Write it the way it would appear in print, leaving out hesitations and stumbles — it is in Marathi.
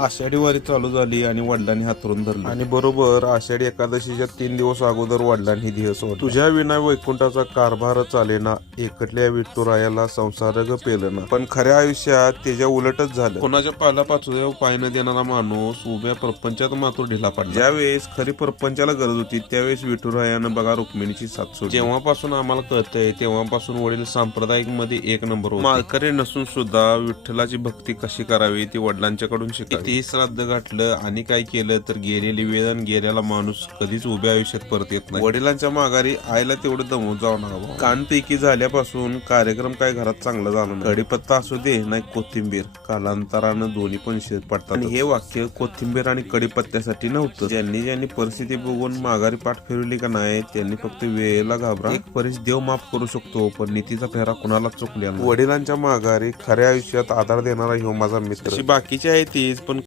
आषाढी वारी चालू झाली आणि वडिलांनी हातरून धरलं आणि बरोबर आषाढी एकादशीच्या 3 दिवस अगोदर वडिलांनी ध्येय सोडलं. तुझ्या विना वैकुंठाचा कारभार चालेना, एकटल्या विठुरायाला संसारग पेलना. पण खऱ्या आयुष्यात त्याच्या उलटच झालं. कोणाच्या पालापाचोळ्यावर पाय न देणारा माणूस उभ्या प्रपंचात मात्र ढिला पडला. ज्यावेळेस खरी प्रपंचाला गरज होती त्यावेळेस विठुरायानं बघा रुक्मिणीची साथ सोडली. जेव्हापासून आम्हाला कळतंय तेव्हापासून वडील सांप्रदायिक मध्ये एक नंबर होते. माळकरी नसून सुद्धा विठ्ठलाची भक्ती कशी करावी ती वडिलांच्याकडून शिकावी. किती श्राद्ध घातलं आणि काय केलं तर गेलेली वेळ आणि गेलेला माणूस कधीच उभ्या आयुष्यात परत येत नाही. वडिलांच्या माघारी आईला तेवढं दमवून जाऊ नका. कानपिकी झाल्यापासून कार्यक्रम काय घरात चांगला झाला नाही. कढीपत्ता असू दे नाही कोथिंबीर, कालांतरानं दोन्ही पण शेत पडतात. आणि हे वाक्य कोथिंबीर आणि कढीपत्त्यासाठी नव्हतं. ज्यांनी परिस्थिती बघून माघारी पाठ फिरवली का नाही त्यांनी फक्त वेळेला घाबरा. एक परीस देव माफ करू शकतो पण नीतीचा फेरा कुणाला चुकल्या. वडिलांच्या माघारी खऱ्या आयुष्यात आधार देणारा ह्यो माझा मित्र. बाकीचे आहे तीच पण